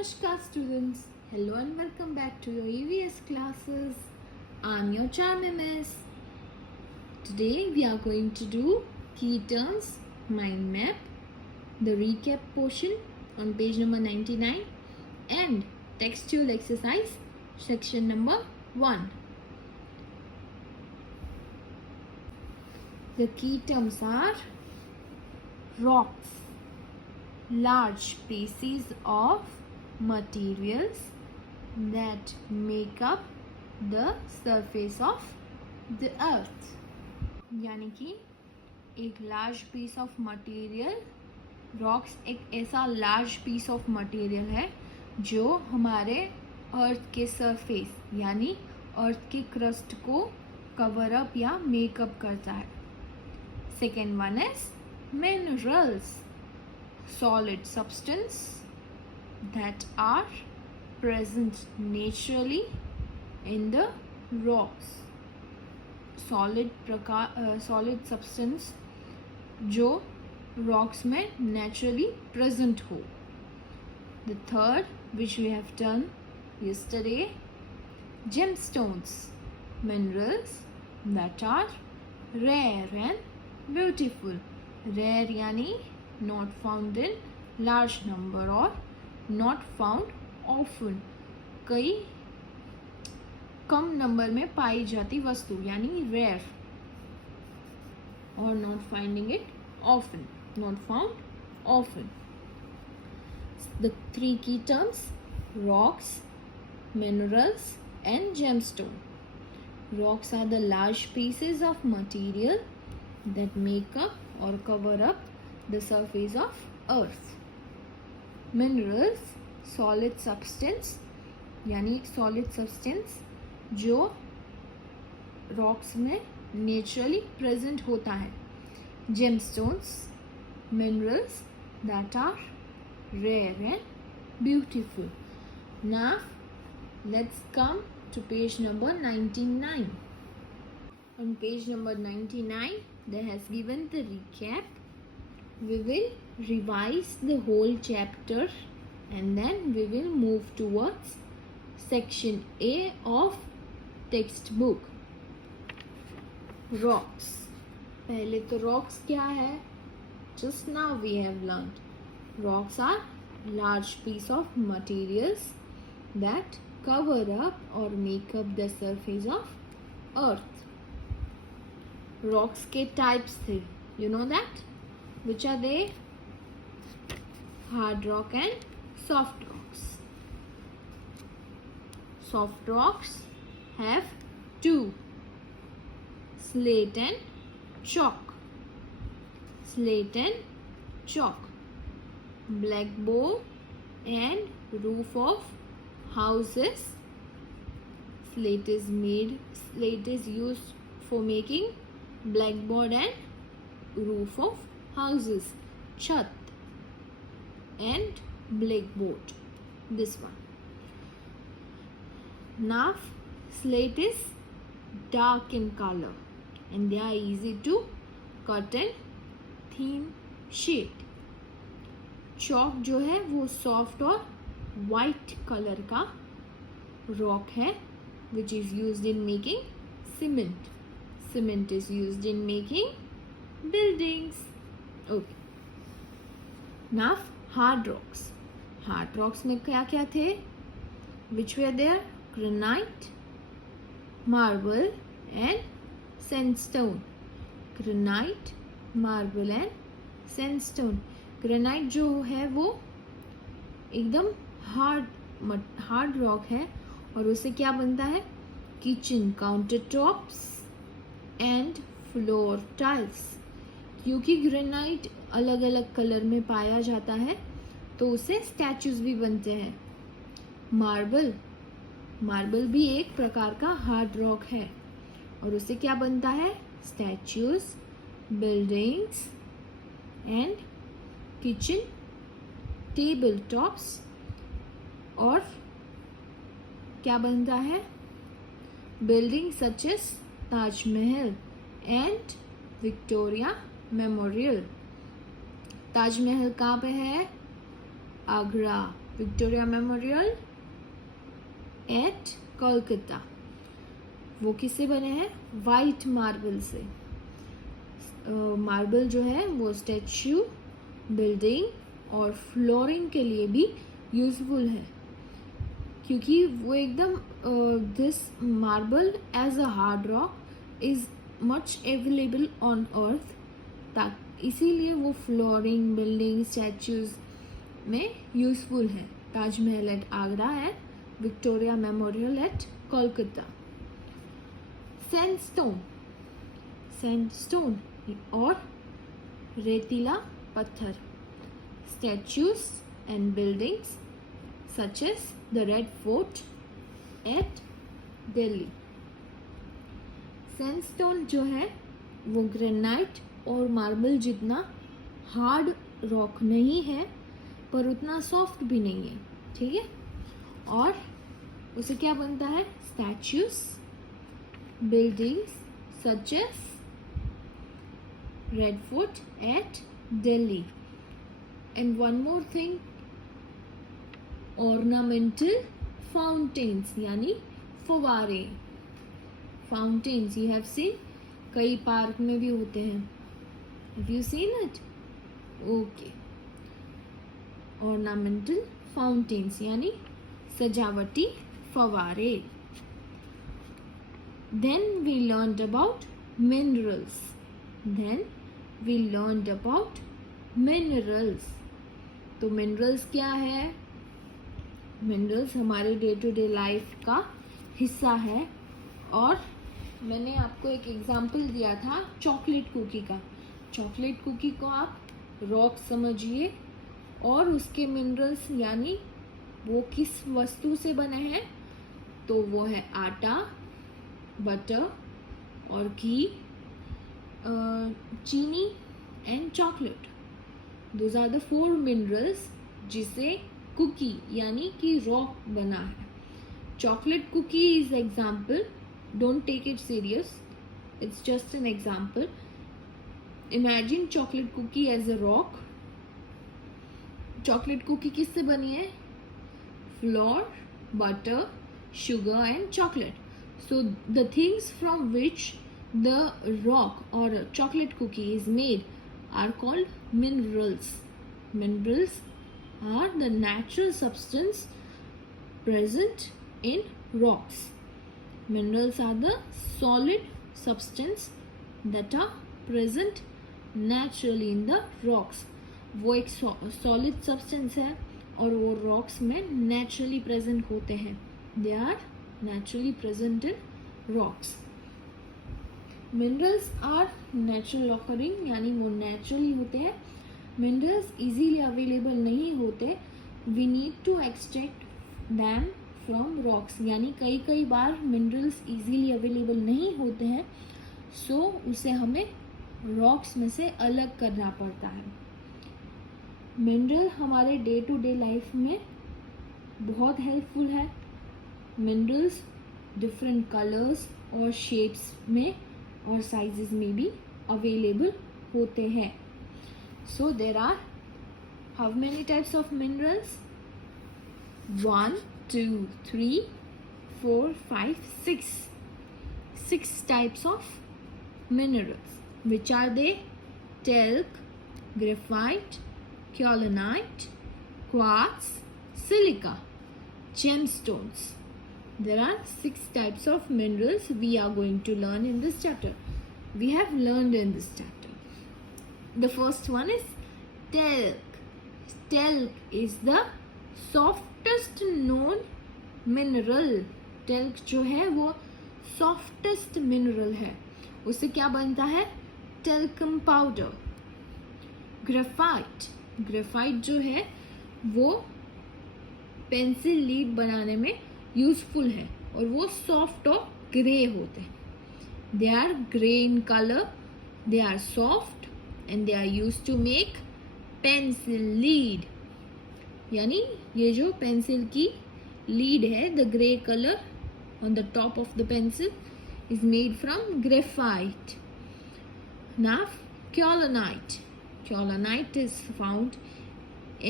Namaskar students, hello and welcome back to your EVS classes. I'm your charming miss. Today we are going to do key terms mind map, the recap portion on page number 99 and textual exercise section number 1. The key terms are rocks, large pieces of materials that make up the surface of the earth. यानी कि एक large piece of material, rocks एक ऐसा large piece of material है जो हमारे अर्थ के surface यानी अर्थ के क्रस्ट को कवर अप या मेकअप करता है. Second one is minerals, solid substance that are present naturally in the rocks. solid substance जो rocks में naturally present हो. The third, which we have done yesterday, gemstones, minerals that are rare and beautiful. Rare यानी not found in large number or not found often. कई कम number में पाई जाती वस्तु यानी rare, or not finding it often, not found often. The three key terms: rocks, minerals and gemstone. Rocks are the large pieces of material that make up or cover up the surface of earth. Minerals, solid substance यानी एक solid substance जो rocks में naturally present होता है. Gemstones, minerals that are rare and beautiful. Now let's come to page number 99. On page number 99 they has given the recap. We will revise the whole chapter and then we will move towards section A of textbook. Rocks. पहले तो rocks क्या है? Just now we have learned. Rocks are large piece of materials that cover up or make up the surface of earth. Rocks के types थे. You know that? Which are they? Hard rock and soft rocks. Soft rocks have two: slate and chalk. Slate and chalk. Blackboard and roof of houses. Slate is used for making blackboard and roof of houses. Chat and blackboard, this one. Now slate is dark in color and they are easy to cut and thin shade. Chalk जो है वो soft और white color का rock है which is used in making cement. Cement is used in making buildings. Okay. Now hard rocks. Hard rocks में क्या क्या थे? Which were there? Granite, marble and sandstone. Granite, marble and sandstone. Granite जो है वो एकदम hard rock है और उससे क्या बनता है? Kitchen counter tops and floor tiles. क्योंकि ग्रेनाइट अलग अलग कलर में पाया जाता है तो उससे स्टैचूज भी बनते हैं. मार्बल भी एक प्रकार का हार्ड रॉक है और उससे क्या बनता है? Statues, buildings and kitchen table tops. और क्या बनता है? Building such as Taj Mahal and Victoria Memorial. Taj Mahal कहाँ पे है? Agra. Victoria Memorial at Kolkata. वो किससे बने हैं? वाइट मार्बल से। मार्बल जो है वो स्टैच्यू, बिल्डिंग और फ्लोरिंग के लिए भी यूजफुल है, क्योंकि वो एकदम this marble as a hard rock is much available on earth, इसीलिए वो फ्लोरिंग, बिल्डिंग, स्टैच्यूज में यूजफुल है। Taj Mahal at Agra and Victoria Memorial at Kolkata. Sandstone और रेतीला पत्थर, statues and buildings such as the Red Fort at Delhi. Sandstone जो है वो ग्रेनाइट और मार्बल जितना हार्ड रॉक नहीं है, पर उतना सॉफ्ट भी नहीं है, ठीक है। और उसे क्या बनता है? Statues, buildings such as Red Fort at Delhi. And one more thing, ornamental fountains यानी फवारे। Fountains you have seen, कई पार्क में भी होते हैं। Have you seen it? Okay. Ornamental fountains यानी सजावटी फवारे। Then we learned about minerals. तो मिनरल्स क्या है? मिनरल्स हमारे डे टू डे लाइफ का हिस्सा है। और मैंने आपको एक एग्जांपल दिया था चॉकलेट कुकी का। चॉकलेट कुकी को आप रॉक समझिए और उसके मिनरल्स यानी वो किस वस्तु से बने हैं, तो वो है आटा, बटर और घी, चीनी and chocolate. Those are the 4 minerals जिसे कुकी यानी कि रॉक बना है। Chocolate cookie is example, don't take it serious, it's just an example. Imagine chocolate cookie as a rock. Chocolate cookie किससे बनी है? Flour, butter, sugar and chocolate. So the things from which the rock or chocolate cookie is made are called minerals. Minerals are the natural substance present in rocks. Minerals are the solid substance that are present naturally in the rocks. वो एक solid substance है और वो rocks में naturally present होते हैं। They are naturally present in rocks. Minerals are natural occurring यानी वो naturally होते हैं। Minerals easily available नहीं होते, we need to extract them from rocks यानी कई बार minerals easily available नहीं होते हैं, so उसे हमें rocks में से अलग करना पड़ता है। मिनरल हमारे डे टू डे लाइफ में बहुत हेल्पफुल है। मिनरल्स डिफरेंट कलर्स और शेप्स में और साइजेस में भी अवेलेबल होते हैं। So there are how many types of minerals? 1 2 3 4 5 6 types of minerals. Which are they? Talc, graphite, kaolinite, quartz, silica, gemstones. There are 6 types of minerals we are going to learn in this chapter. We have learned in this chapter. The first one is talc. Talc is the softest known mineral. Talc जो है वो softest mineral है। उससे क्या बनता है? talcum powder. Graphite, graphite जो है वो पेंसिल लीड बनाने में यूजफुल है और वो सॉफ्ट और ग्रे होते हैं। They are grey in colour, they are soft and they are use to make pencil lead. यानी ये जो पेंसिल की लीड है, the grey colour on the top of the pencil is made from graphite. Now kaolinite. Kaolinite is found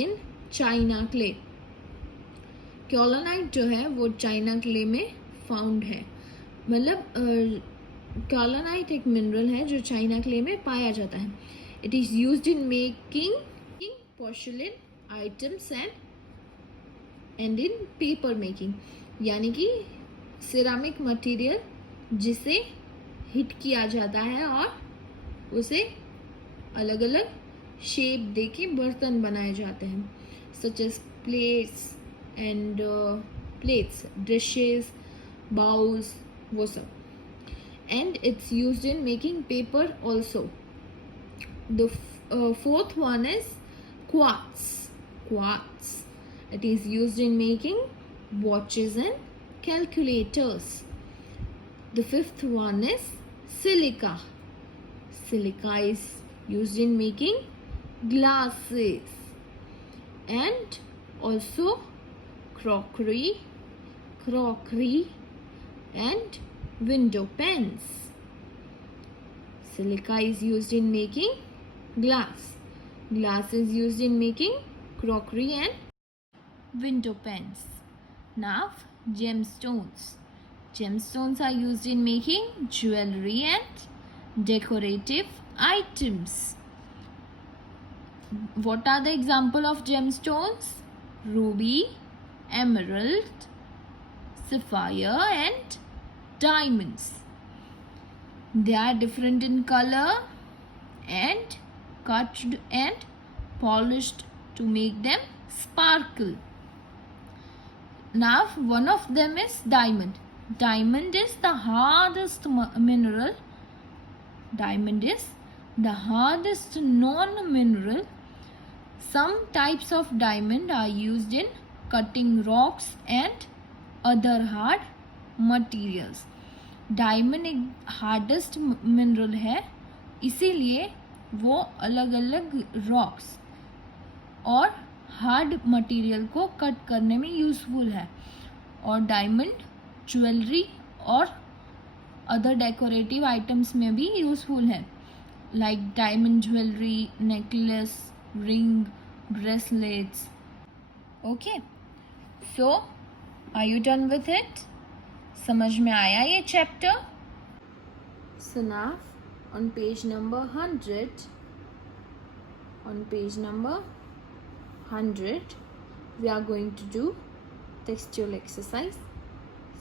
in china clay. कैलोनाइट जो है वो China clay में फाउंड है, मतलब कैलोनाइट एक मिनरल है जो चाइना क्ले में पाया जाता है. It is used in making porcelain items and in paper making, यानी कि सिरामिक मटेरियल जिसे हिट किया जाता है और उसे अलग अलग शेप देके बर्तन बनाए जाते हैं, such as plates, dishes, bowls, वो सब. And it's used in making paper also. The fourth one is quartz. It is used in making watches and calculators. The fifth one is silica. Silica is used in making glasses and also crockery and window pans. Silica is used in making glass. Glass is used in making crockery and window pans. Now, gemstones. Gemstones are used in making jewelry and decorative items. What are the example of gemstones? Ruby, emerald, sapphire and diamonds. They are different in color and cut and polished to make them sparkle. Now, one of them is diamond. Diamond is the hardest mineral. Diamond is the hardest known mineral. Some types of diamond are used in cutting rocks and other hard materials. Diamond एक hardest mineral है, इसीलिए वो अलग अलग rocks और hard material को cut करने में यूज़फुल है. और डायमंड ज्वेलरी और अदर डेकोरेटिव आइटम्स में भी यूज़फुल है, like diamond jewellery, necklace, ring, bracelets. Okay, so are you done with it? समझ में आया ये chapter? So now on page number 100 we are going to do textual exercise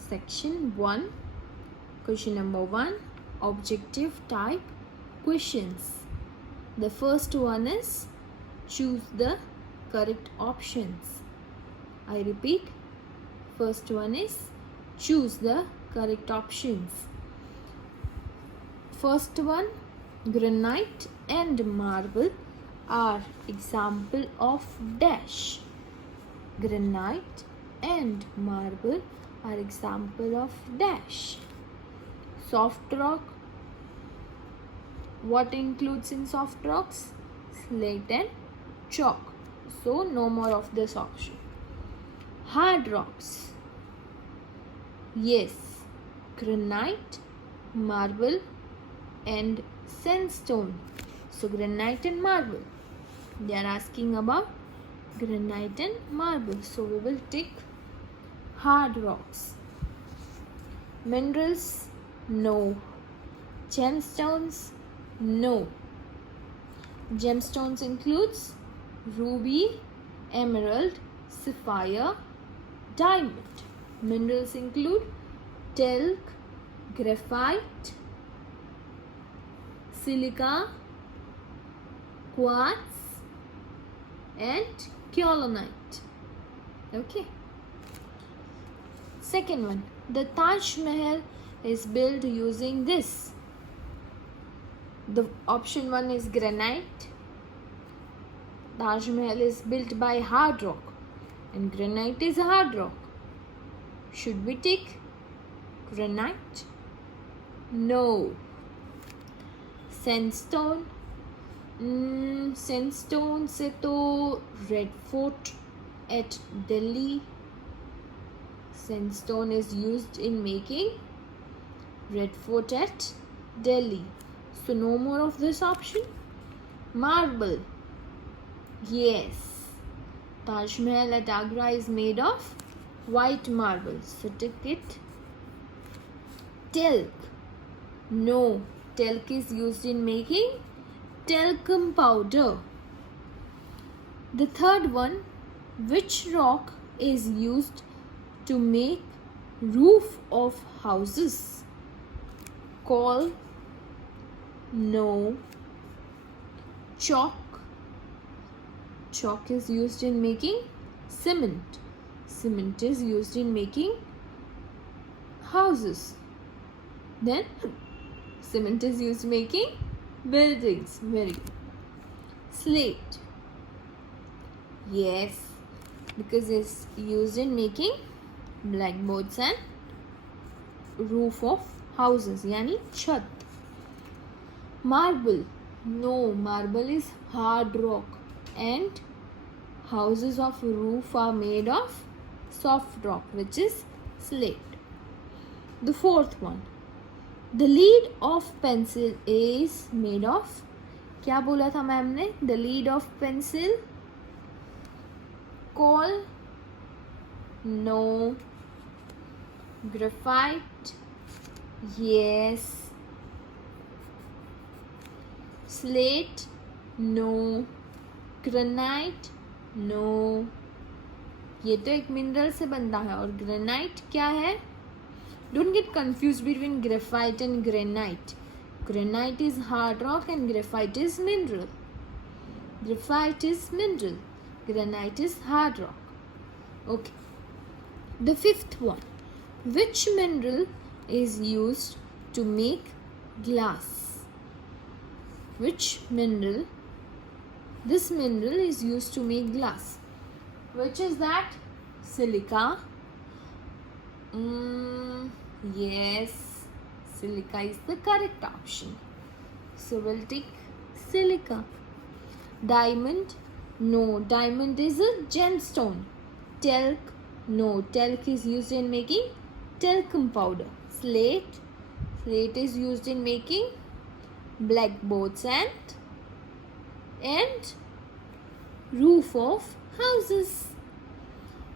section 1, question number 1, objective type questions. The first one is choose the correct options. I repeat, first one is choose the correct options. First one, granite and marble are example of dash. Granite and marble are example of dash. Soft rock. What includes in soft rocks? Slate and chalk. So no more of this option. Hard rocks. Yes, granite, marble and sandstone. So granite and marble. They are asking about granite and marble, so we will take hard rocks. Minerals, no. Gemstones, no. Gemstones includes ruby, emerald, sapphire, diamond. Minerals include talc, graphite, silica, quartz and kaolinite. Okay. Second one, the Taj Mahal is built using this. The option 1 is granite. Taj Mahal is built by hard rock and granite is hard rock. Should we take granite? No. Sandstone. Sandstone से तो red Fort at Delhi. Sandstone is used in making red Fort at Delhi. So no more of this option. Marble. Yes. Taj Mahal at Agra is made of white marble. So tick it. Talc. No, talc is used in making talcum powder. The third one, which rock is used to make roof of houses? Coal. No. Chalk. Chalk is used in making cement. Cement is used in making houses. Then cement is used making buildings. Very good. Slate. Yes, because it's used in making blackboards and roof of houses, yani chat. Marble. No, marble is hard rock and houses of roof are made of soft rock, which is slate. The fourth one, the lead of pencil is made of, क्या बोला था ma'am ने? The lead of pencil, coal. No. Graphite. Yes. Slate. No. Granite. No. ये तो एक mineral से बनता है और ग्रेनाइट क्या है? Don't get confused between graphite and granite. Granite is hard rock and graphite is mineral. Graphite is mineral. Granite is hard rock. Okay. The fifth one. Which mineral is used to make glass? Which mineral? This mineral is used to make glass. Which is that? Silica. Yes. Silica is the correct option. So we'll take silica. Diamond. No, diamond is a gemstone. Talc. No, talc is used in making talcum powder. Slate. Slate is used in making blackboards and roof of houses.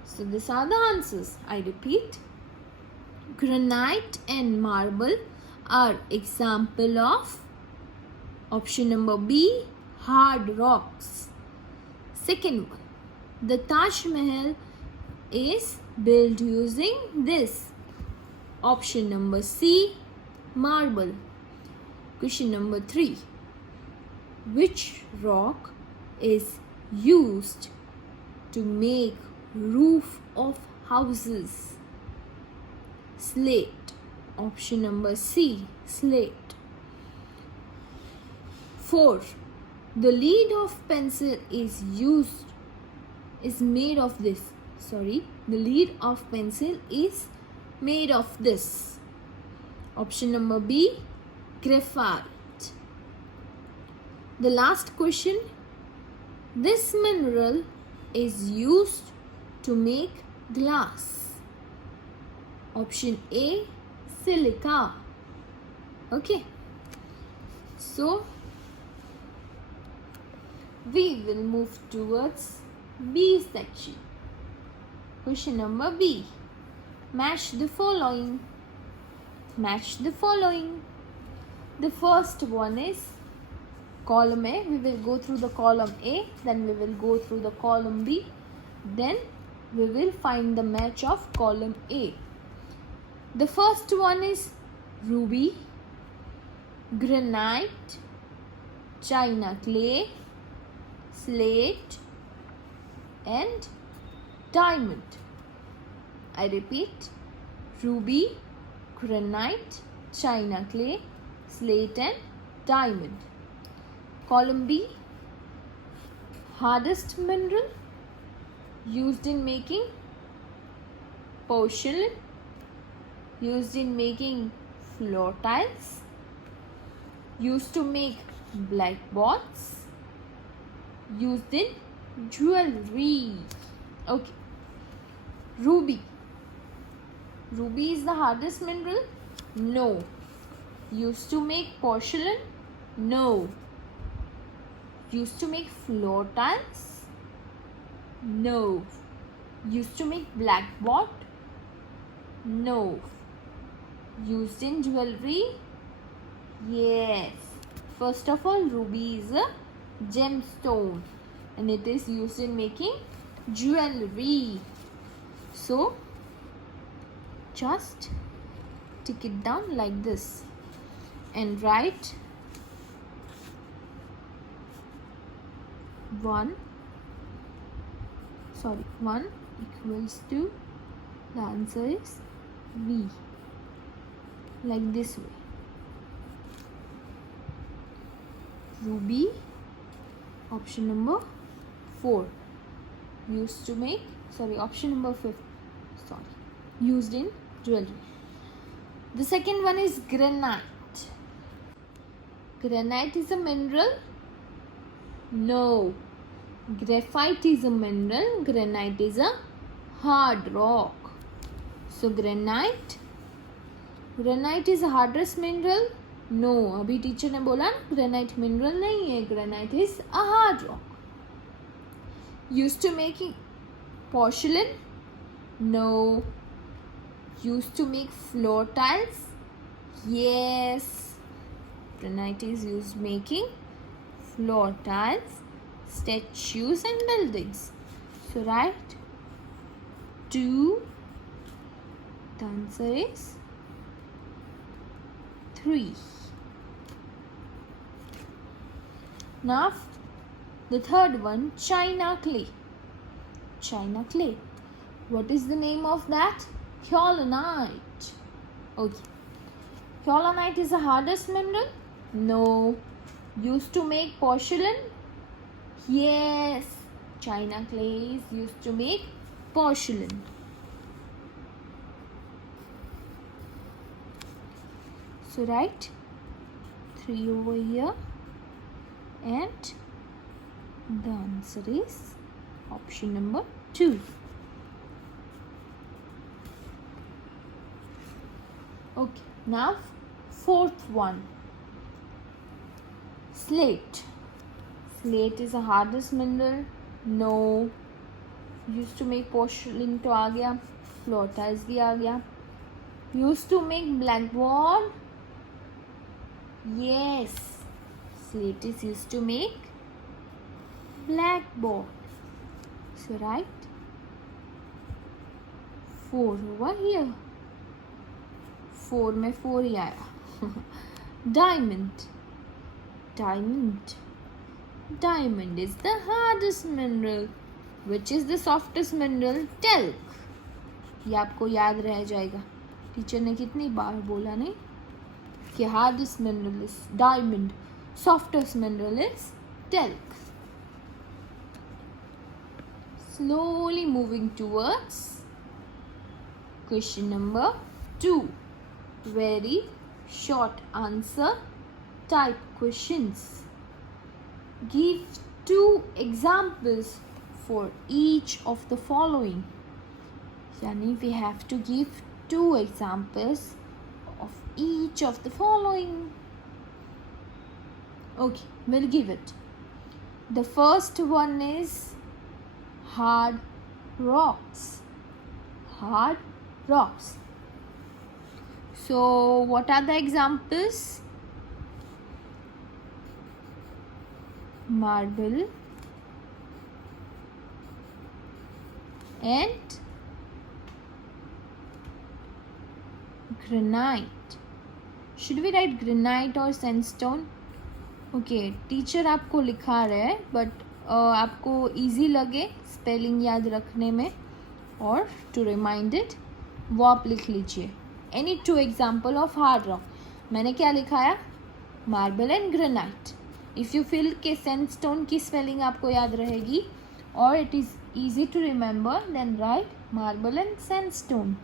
So these are the answers. I repeat. Granite and marble are example of option number B, hard rocks. Second one, the Taj Mahal is built using this. Option number C, marble. Question number 3, which rock is used to make roof of houses? Slate. Option number C, slate. 4, the lead of pencil is made of this. The lead of pencil is made of this. Option number B, graphite. The last question, this mineral is used to make glass. Option A, silica. Okay. So we will move towards B section. Question number B. Match the following. Match the following. The first one is column A. We will go through the column A. Then we will go through the column B. Then we will find the match of column A. The first one is ruby, granite, china clay, slate and diamond. I repeat, ruby, granite, china clay, slate and diamond. Column B, hardest mineral used in making porcelain, used in making floor tiles, used to make blackboards, used in jewelry. Okay. Ruby. Ruby is the hardest mineral? No. Used to make porcelain? No. Used to make floor tiles? No. Used to make blackboard? No. Used in jewelry? Yes. First of all, ruby is a gemstone and it is used in making jewelry. So, just tick it down like this and write 1 equals to, the answer is V, like this way. Ruby, option number 4, used to make, option number 5, used in jewelry. The second one is granite. Granite is a mineral? No. Graphite is a mineral. Granite is a hard rock. So granite is a hardest mineral? No. अभी teacher ने बोला ना granite mineral नहीं है. Granite is a hard rock. Used to making porcelain? No. Used to make floor tiles? Yes. Granite is used making floor tiles, statues and buildings. So write 2. The answer is 3. Now the third one, china clay. China clay. What is the name of that? Kaolinite. Okay. Kaolinite is the hardest mineral? No. Used to make porcelain? Yes. China clay is used to make porcelain. So write 3 over here and the answer is option number 2. Okay, now fourth one, slate. Slate is the hardest mineral? No. Used to make porcelain तो आ गया, floor tiles भी आ गया. Used to make blackboard? Yes. Slate is used to make blackboard. So write 4 over here. 4 में 4 ही आया. Diamond. Diamond is the hardest mineral. Which is the softest mineral? Talc. ये आपको याद रह जाएगा. टीचर ने कितनी बार बोला नहीं कि hardest mineral is diamond, softest mineral is talc. Slowly moving towards question number 2. Very short answer type questions. Give 2 examples for each of the following. Yani we have to give 2 examples of each of the following. Okay, we'll give it. The first one is hard rocks. Hard rocks. So what are the examples? Marble and granite. Should we write granite or sandstone? Okay, teacher आपको लिखा रहा है but आपको easy लगे spelling याद रखने में और टू रिमाइंड इट वो आप लिख लीजिए. Any 2 example of hard rock. मैंने क्या लिखाया? Marble and granite. If you feel के सैंडस्टोन की स्पेलिंग आपको याद रहेगी और it is easy to remember then write marble and sandstone.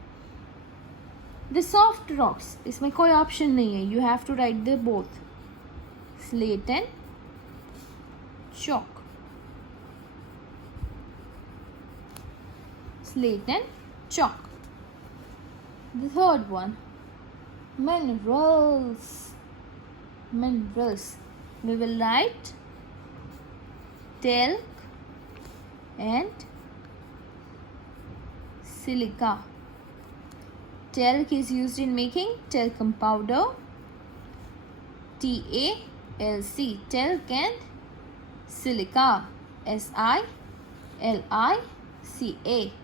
The soft rocks, इसमें कोई ऑप्शन नहीं है. You have to write the both. Slate and chalk. Slate and chalk. The third one, minerals. Minerals. We will write talc and silica. Talc is used in making talcum powder. TALC, talc, and silica, SILICA,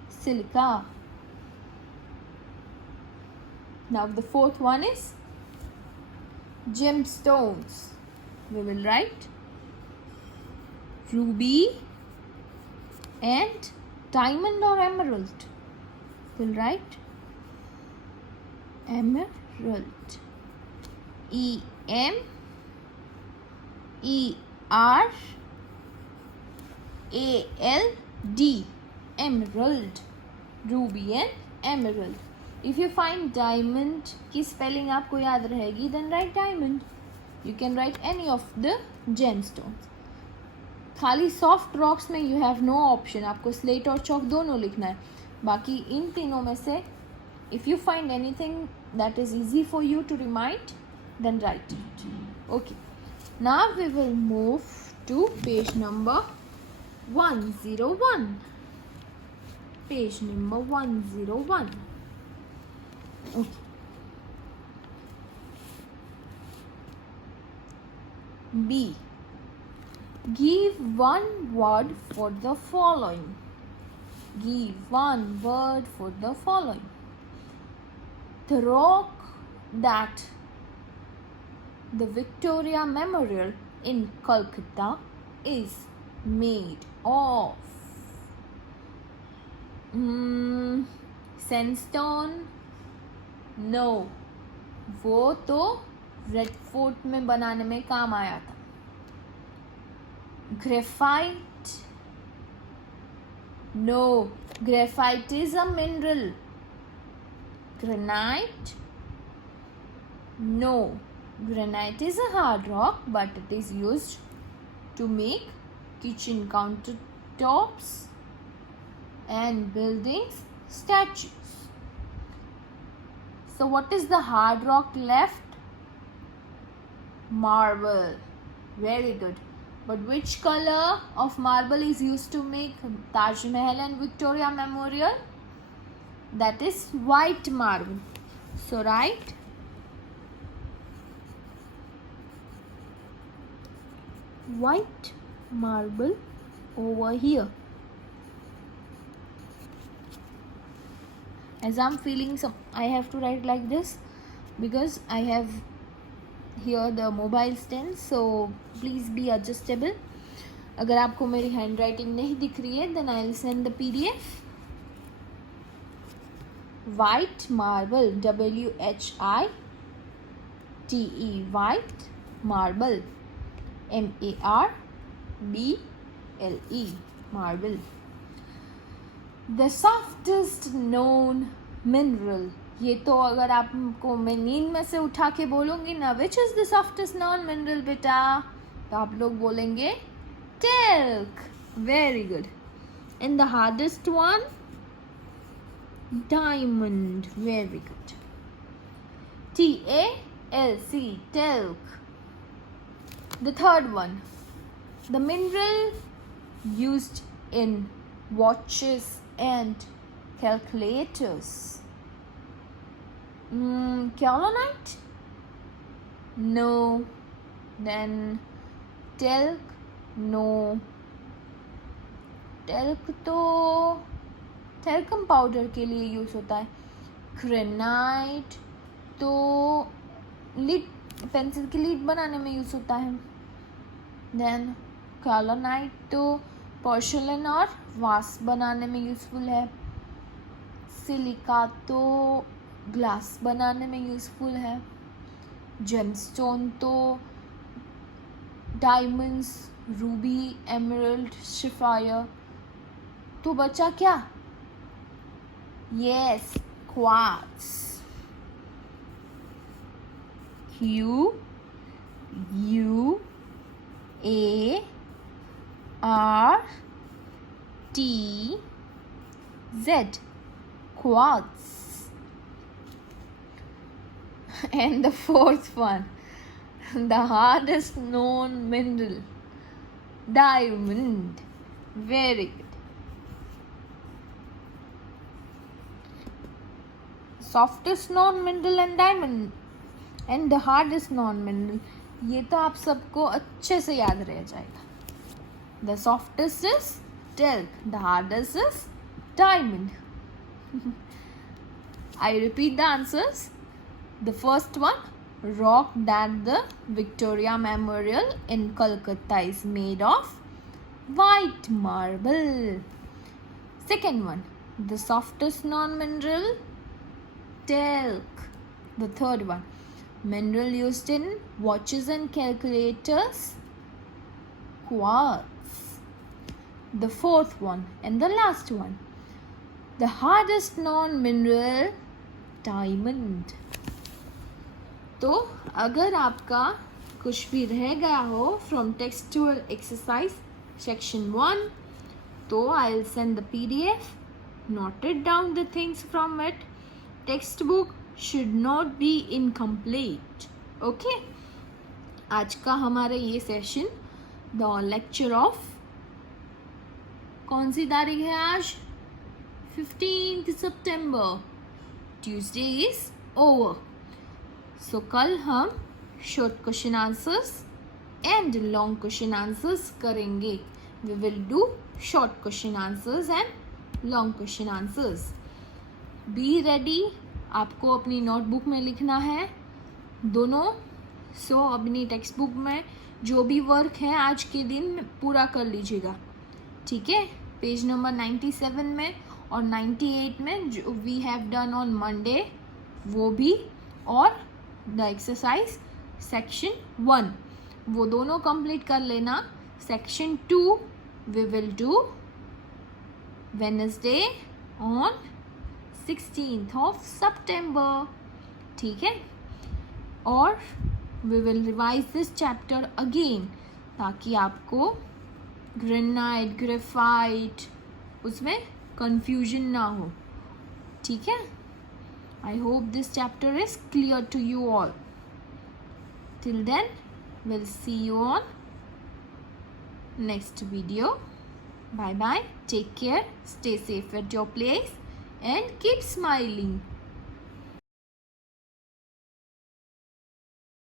silica. Now the fourth one is gemstones. We will write ruby and diamond or emerald. We'll write emerald. EMERALD, emerald, ruby and emerald. If you find diamond की spelling आपको याद रहेगी, then write diamond. You can write any of the gemstones. खाली soft rocks में you have no option. आपको slate और chalk दोनों लिखना है. बाकी इन तीनों में से if you find anything that is easy for you to remind, then write it. Okay. Now we will move to page number 101. Page number 101. Okay. B. Give one word for the following. Give one word for the following. The rock that the Victoria Memorial in Kolkata is made of. Sandstone? No. वो तो red fort में बनाने में काम आया था. Graphite? No. Graphite is a mineral. Granite? No. Granite is a hard rock, but it is used to make kitchen countertops and buildings, statues. So what is the hard rock left? Marble. Very good. But which color of marble is used to make Taj Mahal and Victoria Memorial? That is white marble. So write white marble over here. As I'm feeling I have to write like this because I have here the mobile stand, so please be adjustable. अगर आपको मेरी handwriting नहीं दिख रही है, then I'll send the PDF. White marble, WHITE, white marble, MARBLE, marble. The softest known mineral. ये तो अगर आपको मैं नींद में से उठा के बोलूँगी ना, which is the softest known mineral बेटा, तो आप लोग बोलेंगे talc. Very good. And the hardest one? Diamond. Very good. TALC, talc. The third one, the mineral used in watches and calculators. Kaolinite? No. Then talc? No. Talc तो talcum powder के लिए use होता है. Granite तो lead, pencil की lead बनाने में use होता है. देन कालोनाइट तो पोर्सलेन और वास बनाने में यूजफुल है. सिलिका तो ग्लास बनाने में यूजफुल है. जेमस्टोन तो डायमंड्स, रूबी, एमरल्ड, सफायर. तो बचा क्या? Yes, quartz. QUARTZ, quartz. And the fourth one, the hardest known mineral, diamond. Very good. softest non-mineral and diamond, and the hardest non-mineral. ये तो आप सबको अच्छे से याद रह जाएगा. The softest is talc, the hardest is diamond. I repeat the answers. The first one, rock that the Victoria Memorial in Kolkata is made of white marble. Second one, the softest non-mineral, talc. The third one, mineral used in watches and calculators, quartz. The fourth one and the last one, the hardest non-mineral, diamond. तो अगर आपका कुछ भी रह गया हो from textual exercise section 1, तो I will send the PDF. Note it down the things from it. Text book should not be incomplete. Okay, आज का हमारा ये सेशन द लेक्चर ऑफ, कौन सी तारीख है आज? 15 सितंबर. Tuesday is over. सो कल हम short question answers and long question answers करेंगे. We will do short question answers and long question answers. Be ready. आपको अपनी नोटबुक में लिखना है दोनों. सो अपनी टेक्स्ट बुक में जो भी वर्क है आज के दिन पूरा कर लीजिएगा. ठीक है, पेज नंबर 97 में और 98 में जो we have done on Monday वो भी, और द एक्सरसाइज सेक्शन 1 वो दोनों कंप्लीट कर लेना. Section 2 we will do Wednesday on 16th of September. ठीक है, और we will revise this chapter again ताकि आपको ग्रेनाइट, ग्रेफाइट उसमें कंफ्यूजन ना हो. ठीक है, I hope this chapter is clear to you all. Till then, we'll see you on next video. Bye bye. Take care. Stay safe at your place and keep smiling.